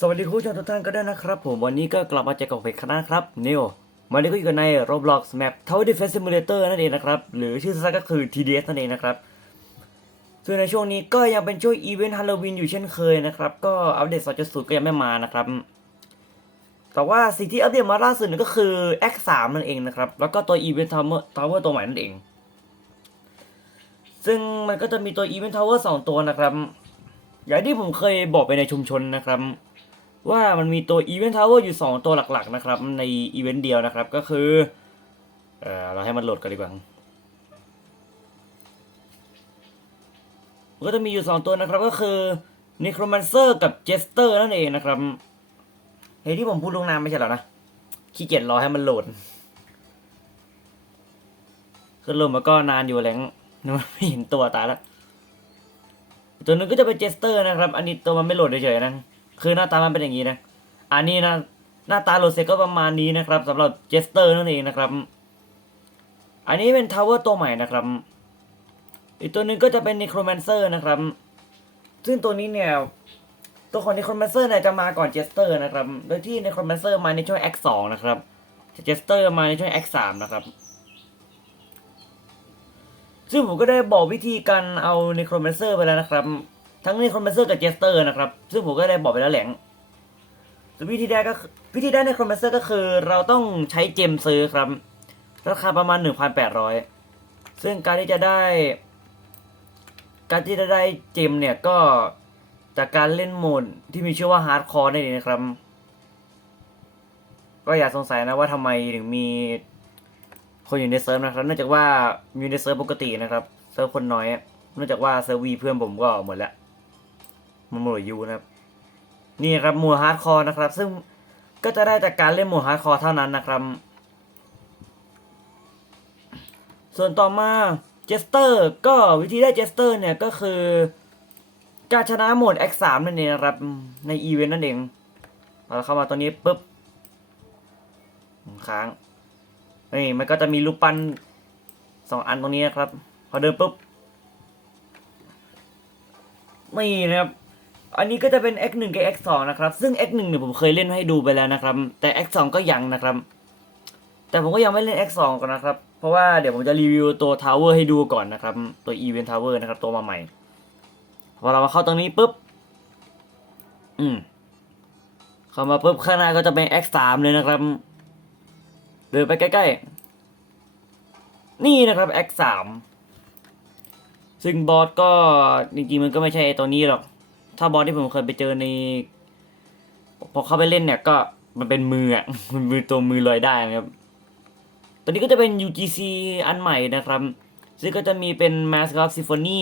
สวัสดีคุณผู้ชมทุกท่านก็ได้นะครับผมวันนี้ก็กลับมาเจอกับเพจคณะครับนิววันนี้ก็อยู่กันใน Roblox Map Tower Defense Simulator นั่นเองนะครับ หรือชื่อสั้นก็คือ TDS นั่นเองนะครับส่วนในช่วงนี้ก็ยังเป็นช่วงอีเวนต์ฮาโลวีนอยู่เช่นเคยนะครับ ก็อัปเดต2.0ก็ยังไม่มานะครับ แต่ว่าสิ่งที่อัปเดตมาล่าสุดนี่ยก็คือ X3 นั่นเองนะครับ แล้วก็ตัว Event Tower Tower ตัวใหม่นั่นเอง ซึ่งมันก็จะมีตัว Event Tower สองตัวนะครับ อย่างที่ผมเคยบอกไปในชุมชนนะครับ ว่ามันมีตัว Event Tower อยู่ 2 ตัวหลักๆนะครับ ในอีเวนต์เดียวนะครับก็คือเออเราให้มันโหลดกันดีกว่ามันก็จะมีอยู่ 2 ตัวนะครับก็คือ Necromancer กับ Jester นั่นเองนะครับเฮ้ยที่ผมพูดลงน้าไม่ใช่หรอนะขี้เกียจรอให้มันโหลดคือโหลดมาก็นานอยู่แหล้งไม่เห็นตัวตายแล้วตัวหนึงก็จะเป็นเจสเตอร์นะครับ อันนี้ตัวมันไม่โหลดเฉยๆนะ คือหน้าตามันเป็นอย่างนี้นะ อันนี้นะหน้าตาโหลดเสร็จก็ประมาณนี้นะครับสำหรับเจสเตอร์นั่นเองนะครับ อันนี้เป็นทาวเวอร์ตัวใหม่นะครับ อีกตัวหนึ่งก็จะเป็น Necromancer นะครับ ซึ่งตัวนี้เนี่ย ตัวของ Necromancer เนี่ยจะมาก่อนเจสเตอร์นะครับ โดยที่ Necromancer มาในช่วง X2 นะครับเจสเตอร์มาในช่วง X3 นะครับ ซึ่งผมก็ได้บอกวิธีการเอา Necromancer ไปแล้วนะครับ ทั้ง Necromancer กับ Jester นะครับ ซึ่งผมก็ได้บอกไปแล้วแหละส่วนวิธีได้ก็วิธีได้ Necromancer ก็คือ เราต้องใช้เจมซื้อครับ ราคาประมาณ 1,800 ซึ่งการที่จะได้ การที่จะได้เจมเนี่ยก็จากการเล่นโหมดที่มีชื่อว่า Hardcore นั่นเองนะครับ ก็อย่าสงสัยนะว่าทำไมถึงมีคนอยู่ในเซิร์ฟนะครับเนื่องจากว่าอยู่ในเซิร์ฟปกตินะครับเซิร์ฟคนน้อยเนื่องจากว่าเซิร์ฟวีเพื่อนผมก็หมดแล้ว มันหมดอายูนะครับ นี่ครับหมดฮาร์ดคอร์นะครับ ซึ่งก็จะได้จากการเล่นหมดฮาร์ดคอร์เท่านั้นนะครับ ส่วนต่อมาเจสเตอร์ก็วิธีได้เจสเตอร์เนี่ยก็คือ การชนะโหมด X3 นั่นเองนะครับในอีเวนต์นั่นเองพอเข้ามาตัวนี้ปุ๊บค้างนี่มันก็จะมีรูปปั้นสองอันตรงนี้นะครับ พอเดินปุ๊บนี่นะครับ อันนี้ก็จะเป็น X1 กับ X2 นะครับ ซึ่ง X1 เนี่ยผมเคยเล่นให้ดูไปแล้วนะครับ แต่ X2 ก็ยังนะครับ แต่ผมก็ยังไม่เล่น X2 ก่อนนะครับ เพราะว่าเดี๋ยวผมจะรีวิวตัว Tower ให้ดูก่อนนะครับ ตัว Event Tower นะครับ ตัวมาใหม่ พอเรามาเข้าตรงนี้ปุ๊บ อืม เข้ามาปุ๊บข้างหน้าก็จะเป็น X3 เลยนะครับ เดินไปใกล้ๆ นี่นะครับ X3 ซึ่งบอสก็จริงๆมันก็ไม่ใช่ตัวนี้หรอก ถ้าบอสที่ผมเคยไปเจอในพอเข้าไปเล่นเนี่ยก็มันเป็นมืออะมันมือตัวมือลอยได้นะครับตัวนี้ก็จะเป็น UGC อันใหม่นะครับ ซึ่งก็จะมีเป็น Mask of Symphony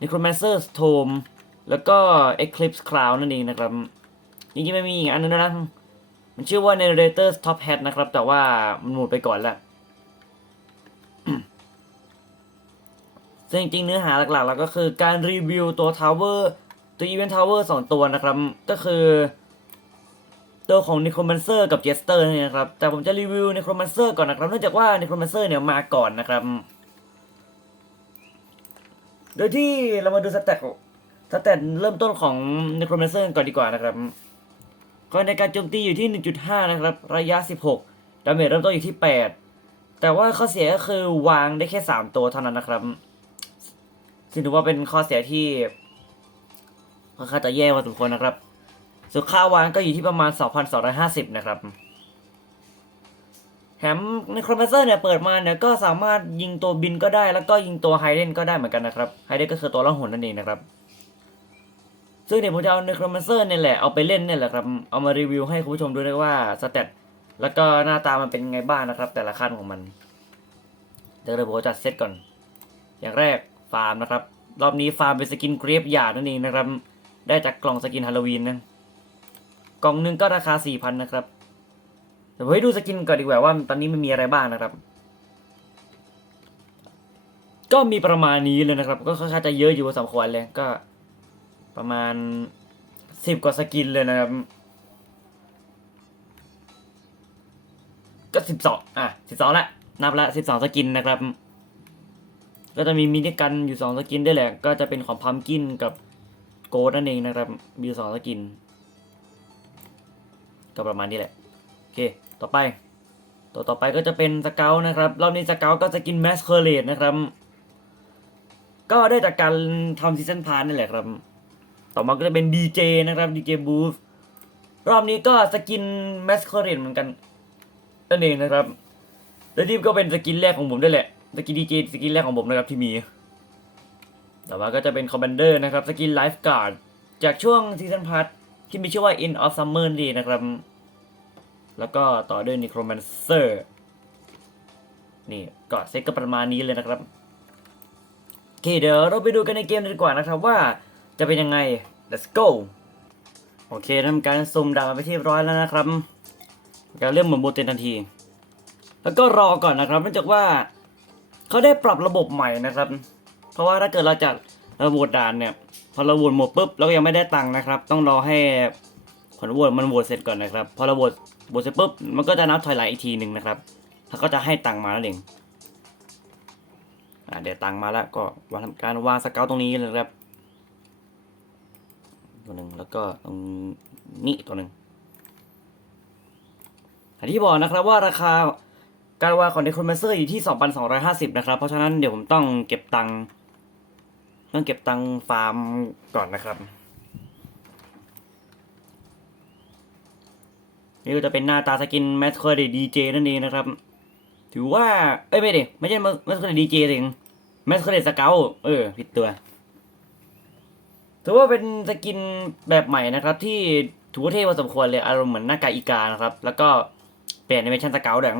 Necromancer Tome แล้วก็ Eclipse Cloud นั่นเองนะครับจริงๆมันมีอีกอันนึงนะ มันชื่อว่า Narrator's Top Hat นะครับ แต่ว่ามันหมดไปก่อนแล้วซึ่งจริงๆเนื้อหาหลักๆ แล้วก็คือการรีวิวตัว Tower ตัว Event Tower สองตัวนะครับ ก็คือตัวของ Necromancer กับ Jester นี่นะครับ แต่ผมจะรีวิว Necromancer ก่อนนะครับเนื่องจากว่า Necromancer เนี่ยมาก่อนนะครับ โดยที่เรามาดูสแตทสแตทเริ่มต้นของ Necromancer ก่อนดีกว่านะครับก็ในการโจมตีอยู่ที่ 1.5 นะครับ ระยะ 16 ดาเมจเริ่มต้นอยู่ที่ 8 แต่ว่าข้อเสียก็คือวางได้แค่ 3 ตัวเท่านั้นนะครับซึ่งถือว่าเป็นข้อเสียที่ ค่อนข้างจะแย่พอสมควรนะครับ ส่วนค่าวางก็อยู่ที่ประมาณ 2,250 นะครับแถมในครอมเพรสเซอร์เนี่ยเปิดมาเนี่ยก็สามารถยิงตัวบินก็ได้ แล้วก็ยิงตัวไฮเดนก็ได้เหมือนกันนะครับไฮเดนก็คือตัวล่องหนนั่นเองนะครับซึ่งเดี๋ยวผมจะเอาในครอมเพรสเซอร์เนี่ยแหละเอาไปเล่นเนี่ยแหละครับเอามารีวิวให้คุณผู้ชมดูด้วยว่าสเตตแล้วก็หน้าตามันเป็นไงบ้างนะครับ แต่ละขั้นของมันเดี๋ยวเราผมจะเซตก่อน อย่างแรกฟาร์มนะครับ รอบนี้ฟาร์มเป็นสกินเกรฟหยาดนั่นเองนะครับ ได้จากกล่องสกินฮาโลวีนนะกล่องหนึ่งก็ราคาสี่พันนะครับเดี๋ยวให้ดูสกินก่อนดีกว่าว่าตอนนี้มันมีอะไรบ้างนะครับ ก็มีประมาณนี้เลยนะครับ ก็ค่อนข้างจะเยอะอยู่พอสมควรเลยก็ ประมาณสิบกว่าสกินเลยนะครับก็สิบสองอะสิบสองละนับละสิบสองสกินนะครับ ก็จะมีมินิกันอยู่สองสกินได้แหละ ก็จะเป็นของพัมกินกับ โกดนั่นเองนะครับ มีสองสกิน ก็ประมาณนี้แหละ โอเค ต่อไป ตัวต่อไปก็จะเป็นสเกลนะครับรอบนี้สเกลก็จะกินแมสเคอร์เลดนะครับ ก็ได้จากการทำซีซันพาร์นั่นแหละครับ ต่อมาก็จะเป็นดีเจนะครับดีเจบูฟรอบนี้ก็สกินแมสเคอร์เลดเหมือนกันนั่นเองนะครับ และนี่ก็เป็นสกินแรกของผมด้วยแหละ สกินดีเจสกินแรกของผมนะครับที่มี แต่อมาก็จะเป็นคอม m บ n เดอร์นะครับสกินไลฟ์การ์ดจากช่วงซีซันพาร์ทที่มีชื่อว่า End of Summer ดีนะครับ แล้วก็ต่อด้วยนิโครแมนเซอร์นี่ก็เซ็ตก็ประมาณนี้เลยนะครับโอเคเดี๋ยวเราไปดูกันในเกมดีกว่านะครับว่าจะเป็นยังไง let's go โอเคทำการซุ่มดาวไปที่ร้อยแล้วนะครับการเริ่มเหมือนโบเตนทันที แล้วก็รอก่อนนะครับเนื่องจากว่าเขาได้ปรับระบบใหม่นะครับ ราะว่าถ้าเกิดเราจัดระบบด่านเนี่ย พอเราโหวตหมดปุ๊บเราก็ยังไม่ได้ตังค์นะครับ ต้องรอให้ผลโหวตมันโหวตเสร็จก่อนนะครับ พอเราโหวตโหวตเสร็จปุ๊บมันก็จะนับถอยหลังอีกทีหนึ่งนะครับแล้วก็จะให้ตังค์มาแล้วเองอ่าเดี๋ยวตังค์มาแล้วก็วางทำการวางสเกลตรงนี้เลยนะครับตัวหนึ่งแล้วก็ตรงนี้ตัวหนึ่งอันที่บอกนะครับว่าราคาการวางของเดคอมเมเซอร์อยู่ที่ 2,250 นะครับ เพราะฉะนั้นเดี๋ยวผมต้องเก็บตังค์ ต้องเก็บตังฟาร์มก่อนนะครับ นี่ก็จะเป็นหน้าตาสกินแมสคอร์ดดีเจนั่นเองนะครับ ถือว่า เอ้ยไม่ดิไม่ใช่แมสคอร์ดดีเจสิงแมสคอร์ดสเกลเออผิดตัว ถือว่าเป็นสกินแบบใหม่นะครับ ที่ถือว่าเท่พอสมควรเลยอารมณ์เหมือนหน้ากากอีกานะครับ แล้วก็เปลี่ยนในเวชั่นสเกลดัง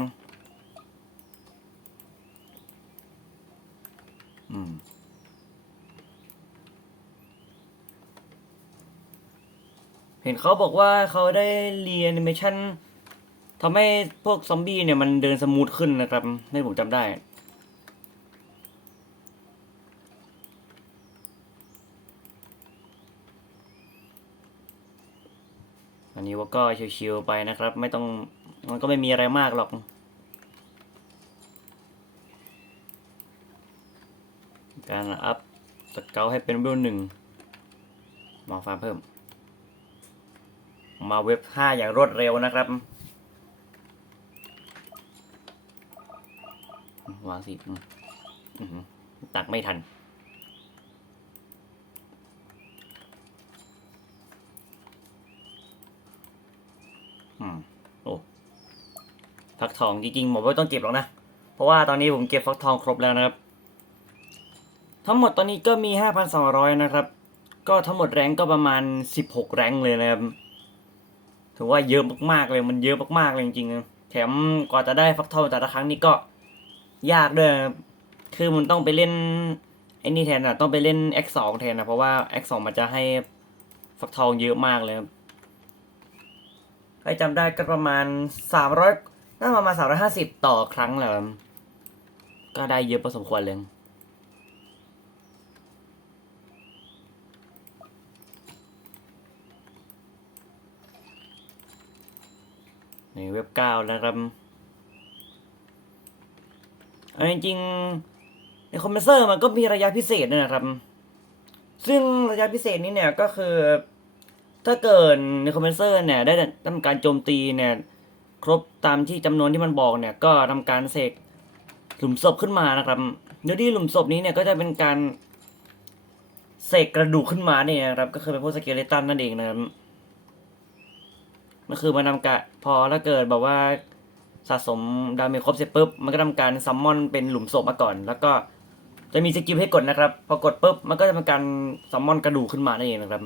อืม ห็นเขาบอกว่าเขาได้เรียนแอนิเมชันทำให้พวกซอมบี้เนี่ยมันเดินสมูทขึ้นนะครับให้ผมจำได้อันนี้ว่าก็ชิวๆไปนะครับ ไม่ต้องมันก็ไม่มีอะไรมากหรอก การอัพสเกลให้เป็นเวลหนึ่งมาฟาร์มเพิ่ม มาเว็บ 5 อย่างรวดเร็วนะครับ วางสิตักไม่ทัน อืม โอ้ฟักทองจริงๆผมไม่ต้องเก็บหรอกนะ เพราะว่าตอนนี้ผมเก็บฟักทองครบแล้วนะครับ ทั้งหมดตอนนี้ก็มี 5,200 นะครับก็ทั้งหมดแรงก็ประมาณ 16 แรงเลยนะครับ ถือว่าเยอะมากๆเลยมันเยอะมากๆเลยจริงๆแถมกว่าจะได้ฟักทองแต่ละครั้งนี้ก็ยากด้วยคือมันต้องไปเล่นไอ้นี่แทนอะต้องไปเล่น X2 แทนนะเพราะว่า X2 มันจะให้ฟักทองเยอะมากเลยใครจำได้ก็ประมาณ 300น่าประมาณ350 ต่อครั้งแหละก็ได้เยอะพอสมควรเลย ในเว็บเก้านะครับเอาจริงในคอมเพรสเซอร์มันก็มีระยะพิเศษนะครับ ซึ่งระยะพิเศษนี้เนี่ยก็คือ ถ้าเกิดในคอมเพรสเซอร์เนี่ยได้ทำการโจมตีเนี่ยครบตามที่จำนวนที่มันบอกเนี่ยก็ทำการเสกหลุมศพขึ้นมานะครับโดยที่หลุมศพนี้เนี่ยก็จะเป็นการเสกกระดูกขึ้นมาเนี่ยนะครับ ก็คือเป็นพวกสเกเลตันนั่นเองนะครับ มันคือมันทำการพอถ้าเกิดแบบว่าสะสมดาเมจครบเสร็จปุ๊บมันก็ทำการซัมมอนเป็นหลุมศพมาก่อน แล้วก็จะมีสกิลให้กดนะครับ พอกดปุ๊บมันก็จะทำการซัมมอนกระดูกขึ้นมานั่นเองนะครับ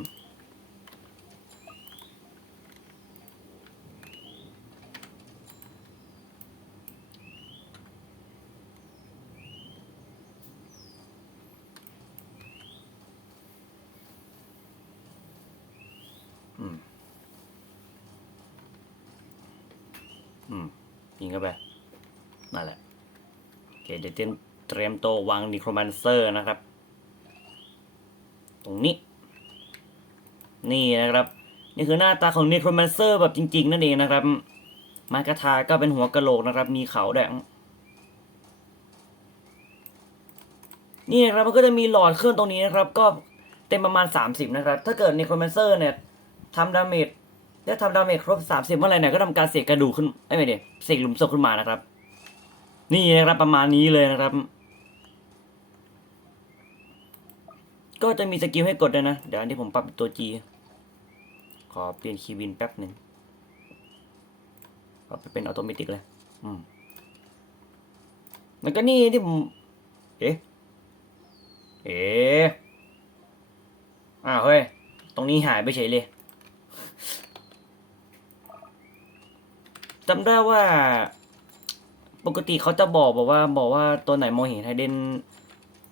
อืม อืมยิงเข้าไปนั่นแหละ โอเค เดี๋ยวเตรียม ตรียมตัววางนิโครแมนเซอร์นะครับ ตรงนี้ นี่นะครับ นี่คือหน้าตาของนิโครแมนเซอร์แบบจริง ๆ นั่นเองนะครับม้กระทาก็เป็นหัวกะโหลกนะครับ มีเขาแดงนี่นะครับมันก็จะมีหลอดเครื่องตรงนี้นะครับ ก็เต็มประมาณ 30 นะครับ ถ้าเกิดนิโครแมนเซอร์เนี่ยทำดาเมจถ้าทำดาเมจครบสามสิบเมื่อไรเนี่ยก็ทำการเสกกระดูกขึ้นไอ้ไม่เดี๋ยเสกหลุมศพขึ้นมานะครับ นี่นะครับประมาณนี้เลยนะครับ ก็จะมีสกิลให้กดด้วยนะ เดี๋ยวอันที่ผมปรับตัว G ขอเปลี่ยนคีย์บินแป๊บหนึ่งปรับไปเป็นอัตโนมัติเลย อืมแล้วก็นี่ที่ผม เอ๊ะ เอ๊ะอ้าวเฮ้ย ตรงนี้หายไปเฉยเลยจำได้ว่า ปกติเขาจะบอกบอกว่า บอกว่าตัวไหนมองเห็นไฮเดน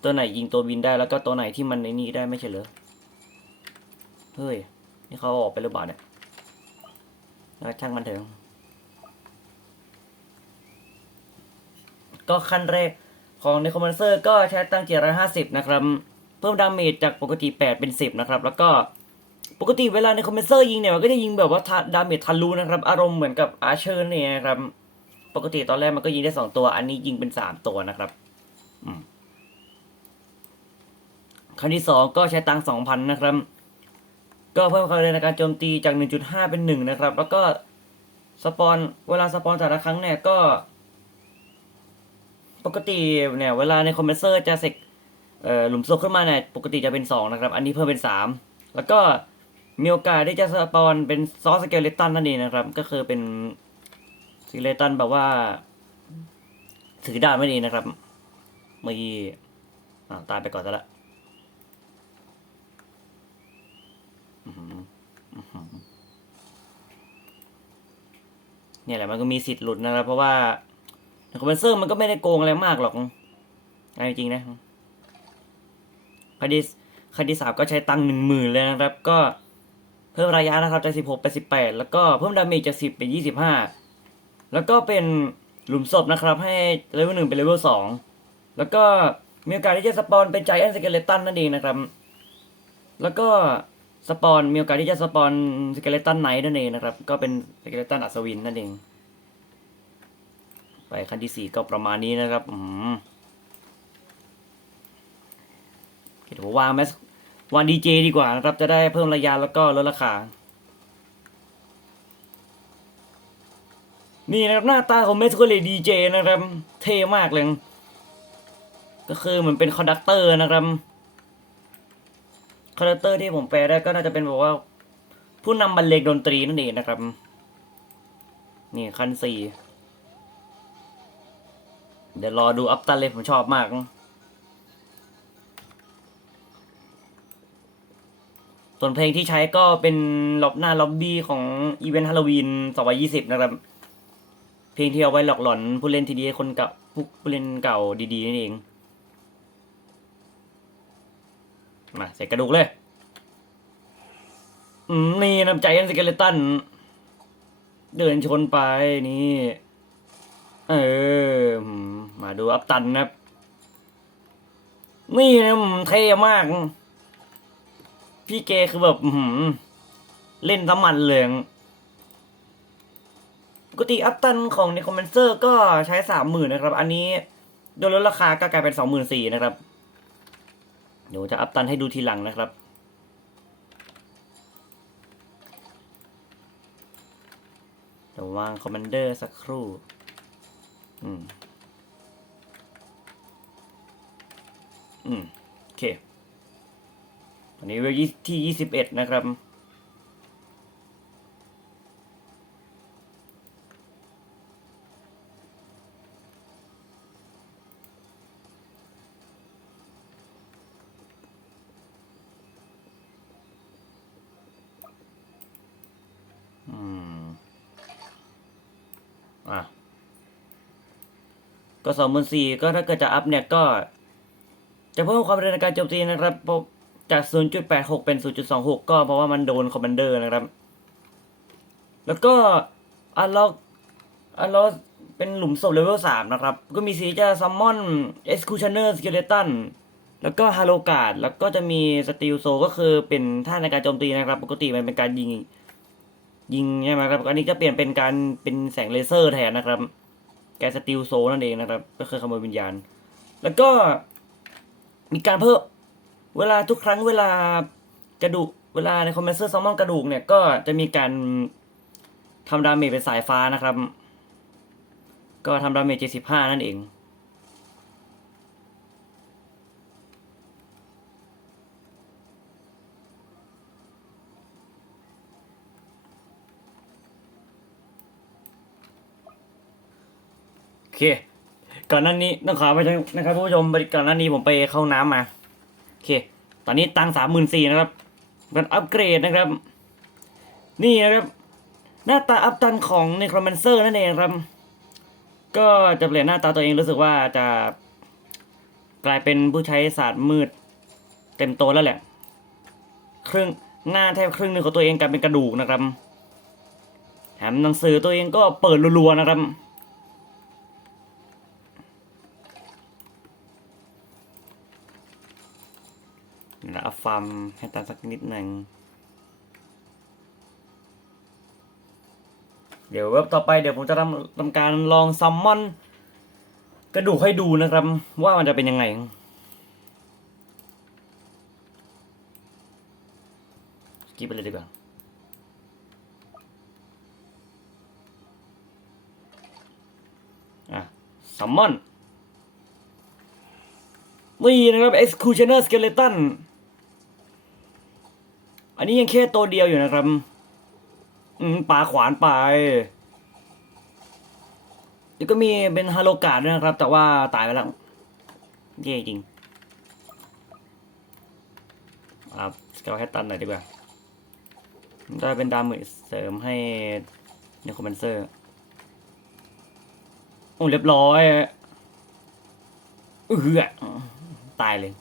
ตัวไหนยิงตัวบินได้แล้วก็ตัวไหนที่มันในนี้ได้ไม่ใช่เหรอ เฮ้ย นี่เขาออกไปหรือเปล่าเนี่ยช่างมันเถอะก็ขั้นแรกของในคอมมานเซอร์ก็ใช้ตั้ง 750 นะครับ เพิ่มดาเมจจากปกติ 8 เป็น 10 นะครับ แล้วก็ปกติเวลาในคอมมานเซอร์ยิงเนี่ยมันก็จะยิงแบบว่าดาเมจทะลุนะครับ อารมณ์เหมือนกับอาเชอร์เนี่ยนะครับ ปกติตอนแรกมันก็ยิงได้ 2 ตัว อันนี้ยิงเป็น 3 ตัวนะครับ อืม ขั้นที่ 2 ก็ใช้ตังค์2,000นะครับ ก็เพิ่มความเร็วในการโจมตีจาก 1.5 เป็น 1 นะครับ แล้วก็สปอนเวลาสปอนแต่ละครั้งเนี่ยก็ ปกติเนี่ยเวลาในคอมเพรสเซอร์จะเสกเอ่อหลุมศพขึ้นมาเนี่ยปกติจะเป็น 2 นะครับ อันนี้เพิ่มเป็น 3 แล้วก็มีโอกาสที่จะสปอนเป็นซอสสเกลเลตันนั่นเองนะครับ ก็คือเป็นสเกลเลตันแบบว่าถือดาบไม่ดีนะครับเมื่อกี้อ่าตายไปก่อนซะละอื้อหืออื้อหือ เนี่ยแหละมันก็มีสิทธิ์หลุดนะครับ เพราะว่าคอมเพรสเซอร์มันก็ไม่ได้โกงอะไรมากหรอกเอาจริงนะคดีคดีสามก็ใช้ตังค์หนึ่งหมื่นเลยนะครับ ก็เพิ่มระยะนะครับจากสิบหกไปสิบแปดแล้วก็เพิ่มดาเมจจากสิบเป็นยี่สิบห้าแล้วก็เป็นหลุมศพนะครับ ให้เลเวลหนึ่งเป็นเลเวลสองแล้วก็มีโอกาสที่จะสปอนเป็นใจแอนสเกเลตันนั่นเองนะครับ แล้วก็ สปอนมีโอกาสที่จะสปอนสเกเลตันไนท์นั่นเองนะครับ ก็เป็นสเกเลตันอัศวินนั่นเอง ไปขั้นที่สี่ก็ประมาณนี้นะครับ อืมเดี๋ยวผมวางแมสวางดีเจดีกว่านะครับ จะได้เพิ่มระยะแล้วก็ลดราคา นี่นะครับหน้าตาของเมสโคเลดีเจนะครับ เท่มากเลย ก็คือเหมือนเป็นคอนดักเตอร์นะครับ คอนดักเตอร์ที่ผมแปลได้ก็น่าจะเป็นแบบว่า ผู้นำบรรเลงดนตรีนั่นเองนะครับ นี่ขั้นสี่เดี๋ยวรอดูอัปตันเลยผมชอบมาก ส่วนเพลงที่ใช้ก็เป็นล็อบหน้าล็อบบี้ของอีเวนต์ฮาโลวีน2020 นะครับ เพลงที่เอาไว้หลอกหลอนผู้เล่นทีดีคนเก่าผู้เล่นเก่าดีๆนั่นเอง มาใส่กระดูกเลย อืมนี่น้ำใจอันสเกเลตัน เดินชนไปนี่ เออ มาดูอัปตันนะครับ นี่นะเท่มาก พี่เกคือแบบเล่นสมันเหลยปกติอัปตันของในคอมเมนเซอร์ก็ใช้สามหมื่นนะครับ อันนี้โดยลดราคาก็กลายเป็นสองหมื่นสี่นะครับ เดี๋ยวจะอัปตันให้ดูทีหลังนะครับ เดี๋ยววางคอมมานเดอร์สักครู่ อืม อืม โอเค ตอนนี้เวลที่ยี่สิบเอ็ดนะครับ ก็สองหมื่นสี่ก็ถ้าเกิดจะอัพเนี่ยก็ จะเพิ่มความเร็วในการโจมตีนะครับเพราะจาก0.86เป็น0.26ก็เพราะว่ามันโดนคอมมานเดอร์นะครับ แล้วก็อันล็อกอันล็อกเป็นหลุมศพเลเวล3นะครับ ก็มีสีจะซัมมอนเอ็กซ์คูชเนอร์สเกเลตันแล้วก็ฮาโลกาดแล้วก็จะมีสติลโซก็คือเป็นท่าในการโจมตีนะครับ ปกติมันเป็นการยิงยิงใช่ไหมครับอันนี้จะเปลี่ยนเป็นการเป็นแสงเลเซอร์แทนนะครับ แกสติลโซนั่นเองนะครับ ก็คือขโมยวิญญาณ แล้วก็มีการเพิ่มเวลาทุกครั้งเวลากระดูกเวลาในคอมเมนเซอร์ซัมมอนกระดูกเนี่ยก็จะมีการทำดาเมจเป็นสายฟ้านะครับ ก็ทำดาเมจเจ็ดสิบห้านั่นเอง เคก่อนหน้านี้ต้องขอไปนะครับผู้ชมก่อนหน้านี้ผมไปเข้าน้ำมาโอเค ตอนนี้ตังสามหมื่นสี่นะครับกันอัปเกรดนะครับ นี่นะครับ หน้าตาอัพตันของในครอมเมนเซอร์นั่นเองครับ ก็จะเปลี่ยนหน้าตาตัวเองรู้สึกว่าจะกลายเป็นผู้ใช้ศาสตร์มืด เต็มตัวแล้วแหละ ครึ่งหน้าแทบครึ่งหนึ่งของตัวเองกลายเป็นกระดูกนะครับแถมหนังสือตัวเองก็เปิดรัวๆนะครับ เดี๋ยวามให้ตันสักนิดหนึ่งเดี๋ยวเว็บต่อไปเดี๋ยวผมจะทำทำการลองซัมมอนกระดูกให้ดูนะครับ ว่ามันจะเป็นยังไง สกิปไปเลยดีกว่าอะซัมมอนนี่นะครับ Executioner Skeleton อันนี้ยังแค่ตัวเดียวอยู่นะครับ อืมปาขวานไปแล้วก็มีเป็นฮาโลกาดด้วยนะครับ แต่ว่าตายไปแล้วเย่จริงครับสเกลแฮตตันหน่อยดีกว่าได้เป็นดาเมจเสริมให้เนคอมเมนเซอร์ โอ้เรียบร้อยเออตายเลย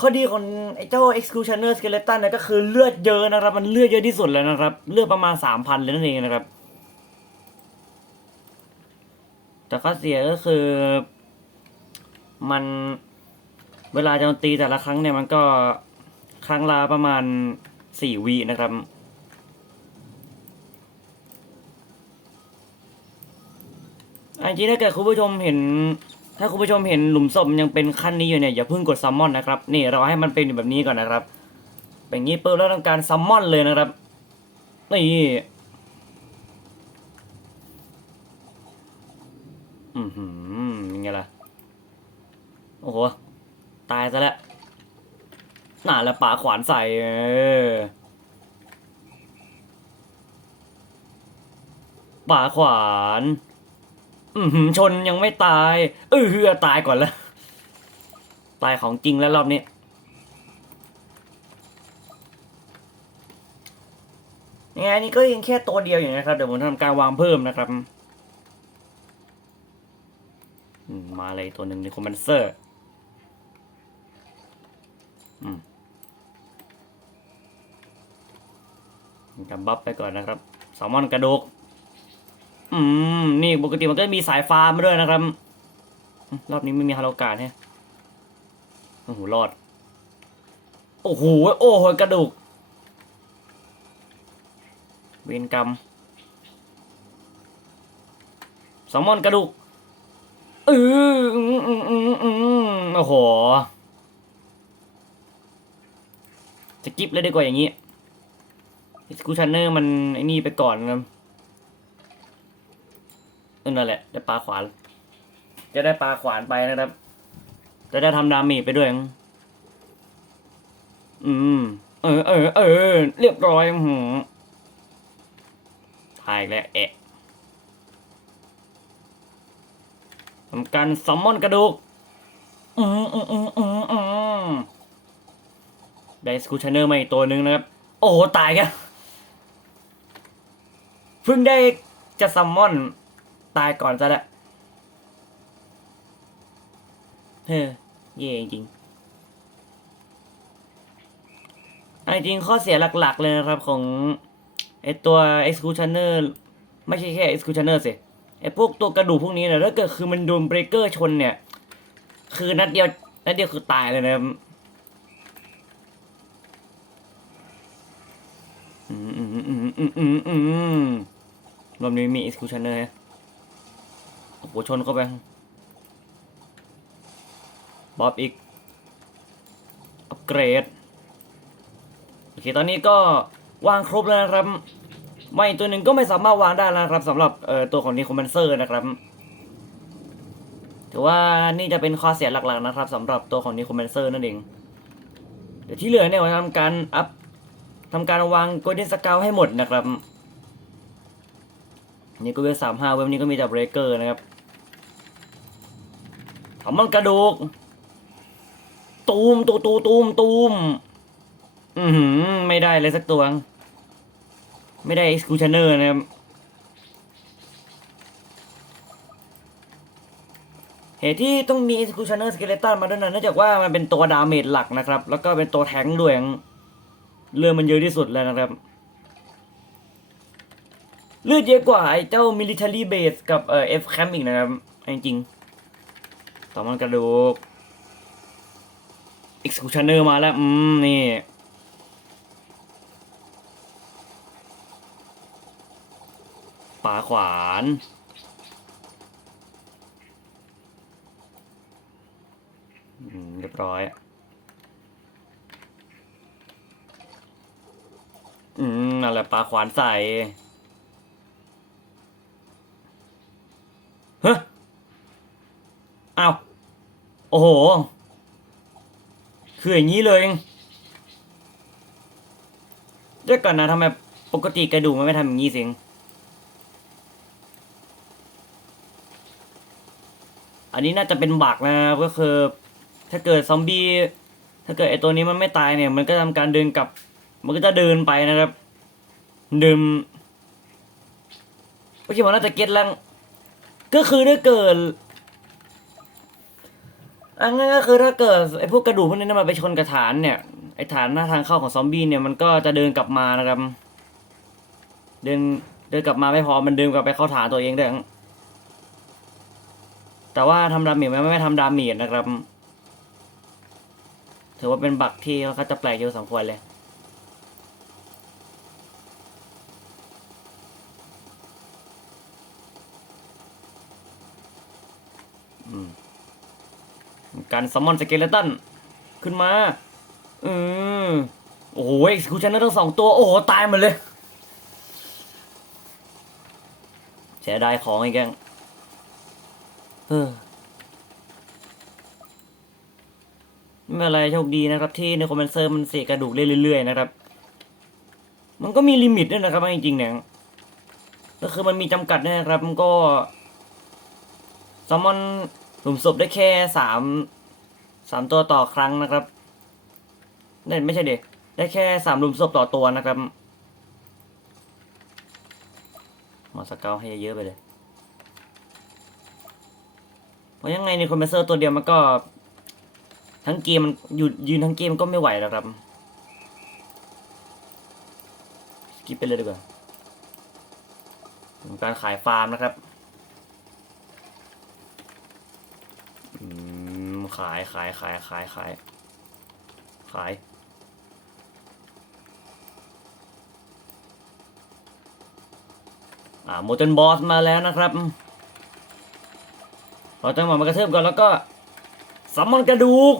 ข้อดีของไอ้เจ้า Executioner Skeleton เนี่ยก็คือเลือดเยอะนะครับ มันเลือดเยอะที่สุดแล้วนะครับ เลือดประมาณสามพันเลยนั่นเองนะครับ แต่ข้อเสียก็คือ มันเวลาจมตีแต่ละครั้งเนี่ยมันก็ครั้งละประมาณสี่วินะครับอันจริงถ้าเกิดคุณผู้ชมเห็น ถ้าคุณผู้ชมเห็นหลุมศพยังเป็นขั้นนี้อยู่เนี่ยอย่าเพิ่งกดซัมมอนนะครับนี่เราให้มันเป็นแบบนี้ก่อนนะครับเป็นอย่างนี้ปุ๊บแล้วทำการซัมมอนเลยนะครับนี่อือหือยังไงล่ะโอ้โหตายซะแล้วน่าแล้วป่าขวานใส่เออป่าขวาน อือหือชนยังไม่ตาย เออเฮือตายก่อนแล้ว ตายของจริงแล้วรอบนี้ยังไงนี่ก็ยังแค่ตัวเดียวอยู่นะครับ เดี๋ยวผมทำการวางเพิ่มนะครับมาเลยตัวหนึ่งในคอมเมนเซอร์อืมกับบัฟไปก่อนนะครับแซลมอนกระดูก อืม นี่ปกติมันก็มีสายฟ้ามาด้วยนะครับ รอบนี้ไม่มีฮาโลการ์ดแฮะโอ้โหรอด โอ้โห โอ้โหกระดูก เวรกรรมแซลมอนกระดูกเอออืออือโอ้โห จะกิฟเลยดีกว่าอย่างนี้ สกูชันเนอร์มันไอ้นี่ไปก่อนนะครับ นั่นแหละได้ปลาขวาน จะได้ปลาขวานไปนะครับ จะได้ทำดาเมจไปด้วย อืม เออเออเออเรียบร้อยหืมถ่ายอีกแล้วแอะทำการซัมมอนกระดูก อืมอืมอืมอืมอืมได้สกูชเนอร์มาอีกตัวหนึ่งนะครับ โอ้โหตายกันเพิ่งได้จะซัมมอน ตายก่อนซะแล้วเฮ้ยเย่จริงๆอันจริงข้อเสียหลักๆเลยนะครับของไอตัว Executioner ไม่ใช่แค่ Executioner สิไอพวกตัวกระดูกพวกนี้เนี่ยถ้าเกิดคือมันโดนเบรกเกอร์ชนเนี่ย คือนัดเดียวนัดเดียวคือตายเลยนะครับอืมอืมอืมอืมอืมอืมรอบนี้มี Executioner ฮะ โอ้โหชนเข้าไปบ๊อบอีก อัปเกรด โอเค ตอนนี้ก็วางครบแล้วนะครับ ไม่ตัวหนึ่งก็ไม่สามารถวางได้แล้วครับสำหรับเอ่อตัวของนิโคแมนเซอร์นะครับ ถือว่านี่จะเป็นข้อเสียหลักๆนะครับสำหรับตัวของนิโคแมนเซอร์นั่นเอง เดี๋ยวที่เหลือเนี่ยเราทำการอัพทำการวางโกลเด้นสกาวให้หมดนะครับนี่ก็เวลสามห้าเว็บนี้ก็มีแต่เบรกเกอร์นะครับ มันกระดูก ตูมตูตูตูมตูมอือหือไม่ได้เลยสักตัว ไม่ได้ executioner นะครับเหตุที่ต้องมี executioner skeleton มาด้วยนั้นเนื่องจากว่ามันเป็นตัวดาเมจหลักนะครับ แล้วก็เป็นตัวแทงด้วยเลือดมันเยอะที่สุดแล้วนะครับ เลือดเยอะกว่าไอ้เจ้า military base กับเอ่อ F camp อีกนะครับ จริงๆ ต่อมันกระดูก executioner มาแล้ว อืม นี่ปาขวานอืมเรียบร้อย อืมนั่นแหละปลาขวานใส่ เฮ้ อ้าวโอ้โห คืออย่างนี้เลยเดี๋ยวก่อนนะทำไมปกติกระดูกมันไม่ทำอย่างนี้สิงอันนี้น่าจะเป็นบักนะก็คือ ถ้าเกิดซอมบี้ถ้าเกิดไอตัวนี้มันไม่ตายเนี่ย มันก็ทำการเดินกลับ มันก็จะเดินไปนะครับเดิมโอเคผมน่าจะเก็ตแล้วก็คือถ้าเกิด อันนั้นก็คือถ้าเกิดไอพวกกระดูกพวกนี้มันไปชนกระฐานเนี่ยไอฐานหน้าทางเข้าของซอมบี้เนี่ยมันก็จะเดินกลับมานะครับ เดินเดินกลับมาไม่พอมันเดินกลับไปเข้าฐานตัวเองด้วยแต่ว่าทำดาเมจมันไม่ทำดาเมจนะครับ ถือว่าเป็นบักที่เขาจะแปลกเยอะสมควรเลยอืม การซัมมอนสเกเลตันขึ้นมา อืมโอ้โหเอ็กซ์คูชันทั้งสองตัว โอ้โห ตายหมดเลยเสียดายของอีกแกงเออไม่เป็นไรโชคดีนะครับ ที่ในคอมเมนเซอร์มันเสกกระดูกเรื่อยๆนะครับ มันก็มีลิมิตด้วยนะครับจริงๆเนี่ยก็คือมันมีจำกัดนะครับ มันก็ซัมมอน หลุมศพได้แค่สามสามตัวต่อครั้งนะครับนี่นไม่ใช่เด็กได้แค่สามหลุมศพต่อตัวนะครับหมอสเกลให้เยอะไปเลยเพราะยังไงในคอมเพรสเซอร์ตัวเดียวมันก็ ทั้งเกมมันยู่ยืนทั้งเกมก็ไม่ไหวแล้วครับกิปไปเลยดีกว่าการขายฟาร์มนะครับ อืม ขายขายขายขายขายขายอ่าโมเจนบอสมาแล้วนะครับเราจังหวะมากระเทิบก่อนแล้วก็สัมมอนกระดูก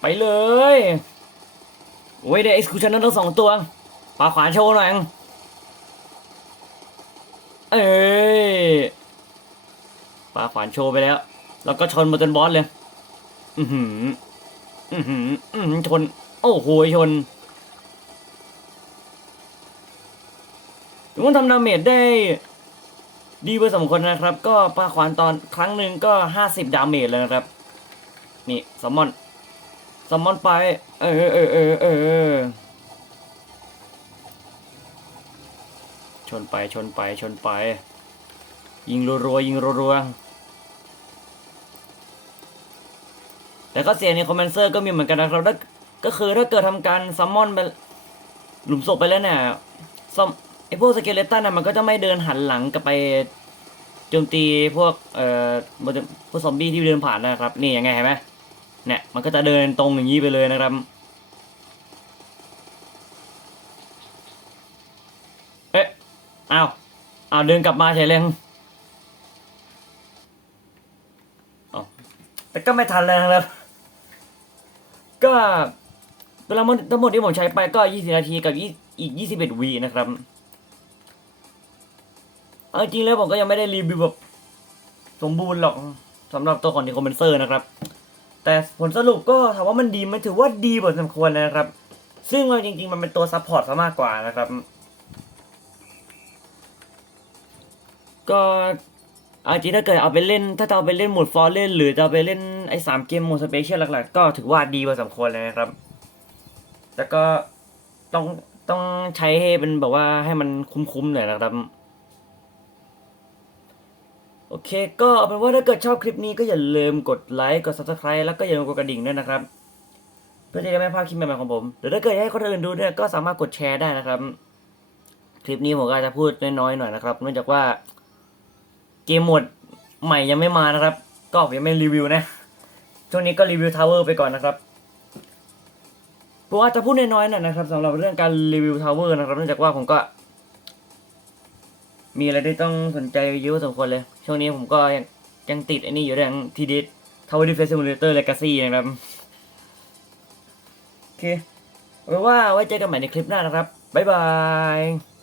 ไปเลยโอ้ยได้เอ็กซ์คูชันทั้งสองตัวปาขวานโชว์หน่อยเอ้ยปาขวานโชว์ไปแล้ว แล้วก็ชนมเจนบอสเลย อือหือ อือหือ อือหือชน โอ้โหชนมันทำดาเมจได้ ดีเบอสมคนนะครับ ก็ปาขวานตอนครั้งหนึ่งก็ห้าสิบดาเมจเลยนะครับ นี่สมมอนสมมอนไป เออเออเออเออชนไปชนไปชนไป ยิงรัวๆยิงรัวๆ แต่ก็เสียในคอมเมนเซอร์ก็มีเหมือนกันนะครับถ้าก็คือถ้าเกิดทำการซัมมอนไปหลุมศพไปแล้วเนี่ยซัมไอพวกสเกเลตันน่ะมันก็จะไม่เดินหันหลังกลับไปโจมตีพวกเอ่อพวกซอมบี้ที่เดินผ่านนะครับ นี่ยังไงเห็นไหมเนี่ยมันก็จะเดินตรงอย่างนี้ไปเลยนะครับเอ๊ะอ้าวอ้าวเดินกลับมาเฉยเลยอ๋อแต่ก็ไม่ทันแล้วนะครับ ก็เวลาทั้งหมดที่ผมใช้ไปก็ 20 นาทีกับอีก 21วีนะครับเอาจริงแล้วผมก็ยังไม่ได้รีวิวแบบสมบูรณ์หรอกสำหรับตัวของดีคอมเมนเซอร์นะครับ แต่ผลสรุปก็ถามว่ามันดีไหมันถือว่าดีพอสมควรเลยนะครับ ซึ่งมันจริง ๆ มันเป็นตัวซัพพอร์ตซะมากกว่านะครับ ก็ เอาจริงถ้าเกิดเอาไปเล่น ถ้าจะเอาไปเล่นโหมดฟอร์เล่น หรือจะเอาไปเล่นไอ้สามเกมโหมดสเปเชียลหลักๆ ก็ถือว่าดีพอสมควรเลยนะครับ แต่ก็ต้องต้องใช้ให้เป็นแบบว่าให้มันคุ้มๆหน่อยนะครับ โอเค ก็เอาเป็นว่าถ้าเกิดชอบคลิปนี้ก็อย่าลืมกดไลค์กด subscribe แล้วก็อย่าลืมกดกระดิ่งด้วยนะครับ เพื่อที่จะไม่พลาดคลิปใหม่ๆของผมหรือถ้าเกิดอยากให้คนอื่นดูเนี่ยก็สามารถกดแชร์ได้นะครับ คลิปนี้ผมก็จจะพูดน้อยๆหน่อยนะครับเนื่องจากว่า เกมโหมดใหม่ยังไม่มานะครับ ก็ยังไม่รีวิวนะ ช่วงนี้ก็รีวิวทาวเวอร์ไปก่อนนะครับผมอาจจะพูดน้อยๆหน่อยนะครับสำหรับเรื่องการรีวิวทาวเวอร์นะครับเนื่องจากว่าผมก็ มีอะไรที่ต้องสนใจเยอะพอสมควรเลย ช่วงนี้ผมก็ยังยังติดอ้นี่อยู่เรื่องทีดิสทาวเวอร์ดิเฟสซิมูเลเตอร์เลกาซี่นะครับโอเคเอาเป็นว่าไว้เจอกันใหม่ในคลิปหน้านะครับบ๊ายบาย